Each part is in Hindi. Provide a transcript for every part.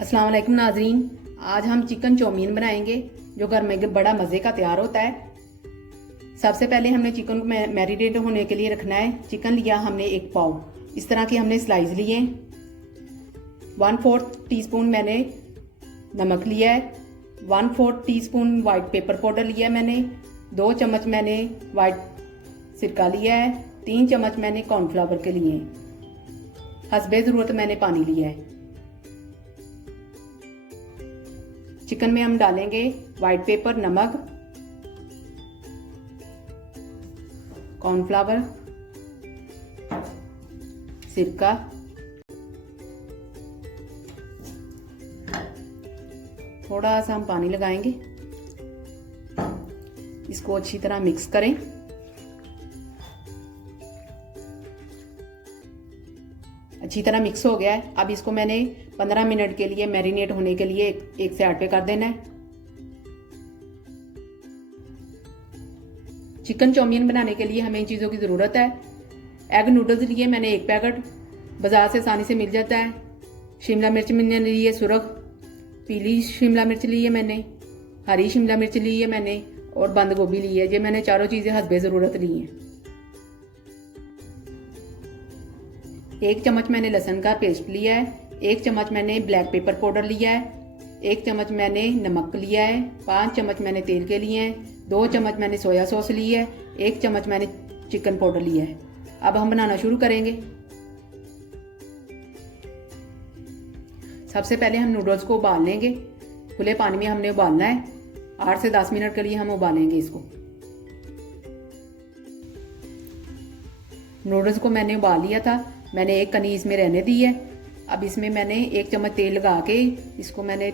अस्सलाम वालेकुम नाजरीन। आज हम चिकन चौमीन बनाएंगे जो घर में बड़ा मज़े का तैयार होता है। सबसे पहले हमने चिकन को मैरिनेट होने के लिए रखना है। चिकन लिया हमने एक पाव, इस तरह की हमने स्लाइस लिए। 1/4 टीस्पून मैंने नमक लिया है। 1/4 टीस्पून वाइट पेपर पाउडर लिया है मैंने। 2 चम्मच मैंने वाइट सिरका लिया है। 3 चम्मच मैंने कॉर्नफ्लावर के लिए। हस्बे ज़रूरत मैंने पानी लिया है। चिकन में हम डालेंगे वाइट पेपर, नमक, कॉर्नफ्लावर, सिरका, थोड़ा सा हम पानी लगाएंगे। इसको अच्छी तरह मिक्स करें। अच्छी तरह मिक्स हो गया है। अब इसको मैंने 15 मिनट के लिए मैरिनेट होने के लिए एक साइड पे कर देना है। चिकन चौमीन बनाने के लिए हमें इन चीज़ों की ज़रूरत है। एग नूडल्स लिए मैंने 1 पैकेट, बाजार से आसानी से मिल जाता है। शिमला मिर्च मैंने ली है सुरख, पीली शिमला मिर्च ली है मैंने, हरी शिमला मिर्च ली है मैंने, और बंद गोभी ली है। ये मैंने चारों चीज़ें हस्बे ज़रूरत ली हैं। 1 चम्मच मैंने लहसुन का पेस्ट लिया है। 1 चम्मच मैंने ब्लैक पेपर पाउडर लिया है। 1 चम्मच मैंने नमक लिया है। 5 चम्मच मैंने तेल के लिए हैं। 2 चम्मच मैंने सोया सॉस ली है। 1 चम्मच मैंने चिकन पाउडर लिया है। अब हम बनाना शुरू करेंगे। सबसे पहले हम नूडल्स को उबाल लेंगे। खुले पानी में हमने उबालना है। 8 से 10 मिनट के लिए हम उबालेंगे इसको। नूडल्स को मैंने उबाल लिया था। मैंने एक कनी इसमें रहने दी है। अब इसमें मैंने 1 चम्मच तेल लगा के इसको मैंने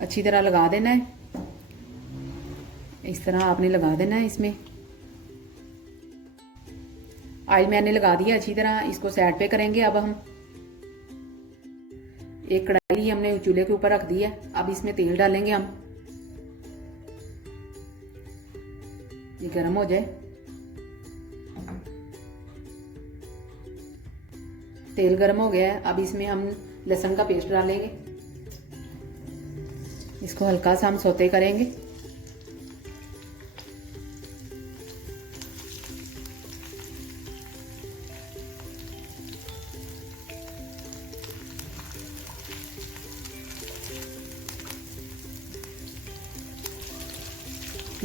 अच्छी तरह लगा देना है। इस तरह आपने लगा देना है। इसमें ऑयल मैंने लगा दिया अच्छी तरह। इसको साइड पे करेंगे। अब हम एक कढ़ाई हमने चूल्हे के ऊपर रख दी है। अब इसमें तेल डालेंगे हम। ये गर्म हो जाए। तेल गर्म हो गया है। अब इसमें हम लहसुन का पेस्ट डालेंगे। इसको हल्का सा हम सौते करेंगे।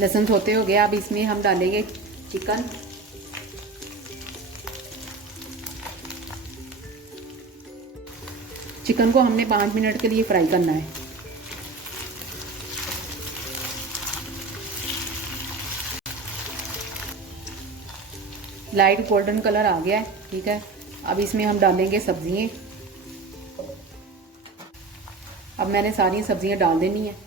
लहसुन सौते हो गया। अब इसमें हम डालेंगे चिकन। चिकन को हमने 5 मिनट के लिए फ्राई करना है। लाइट गोल्डन कलर आ गया है। ठीक है। अब इसमें हम डालेंगे सब्जियां। अब मैंने सारी सब्जियां डाल देनी है।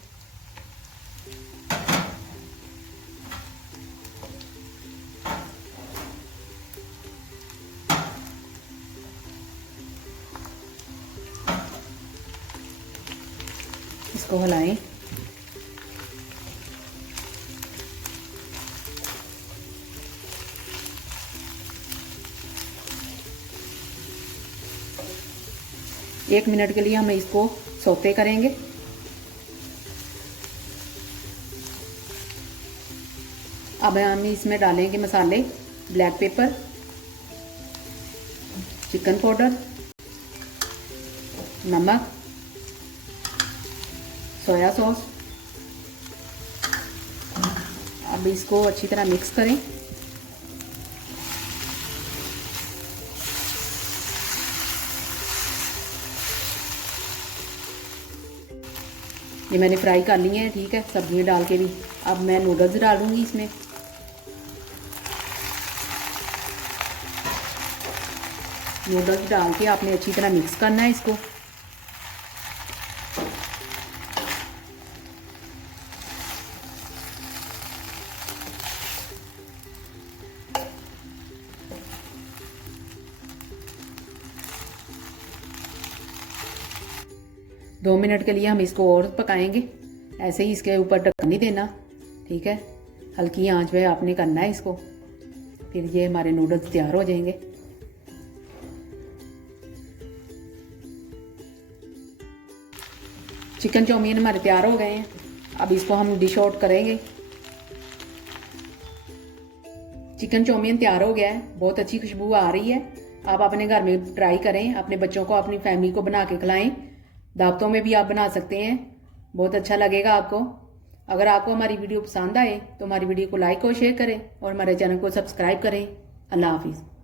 इसको हिलाएं। एक मिनट के लिए हम इसको सौते करेंगे। अब हम इसमें डालेंगे मसाले। ब्लैक पेपर, चिकन पाउडर, नमक, सोया सॉस। अब इसको अच्छी तरह मिक्स करें। ये मैंने फ्राई कर ली है। ठीक है। सब्जियां डाल के भी। अब मैं नूडल्स डालूंगी इसमें। नूडल्स डाल के आपने अच्छी तरह मिक्स करना है इसको। दो मिनट के लिए हम इसको और पकाएंगे। ऐसे ही इसके ऊपर ढक्कन नहीं देना। ठीक है। हल्की आंच पे आपने करना है इसको। फिर ये हमारे नूडल्स तैयार हो जाएंगे। चिकन चाउमीन हमारे तैयार हो गए हैं। अब इसको हम डिश आउट करेंगे। चिकन चाउमीन तैयार हो गया है, बहुत अच्छी खुशबू आ रही है। आप अपने घर में ट्राई करें, अपने बच्चों को, अपनी फैमिली को बना के खिलाएं। दावतों में भी आप बना सकते हैं, बहुत अच्छा लगेगा आपको। अगर आपको हमारी वीडियो पसंद आए तो हमारी वीडियो को लाइक और शेयर करें और हमारे चैनल को सब्सक्राइब करें। अल्लाह हाफिज़।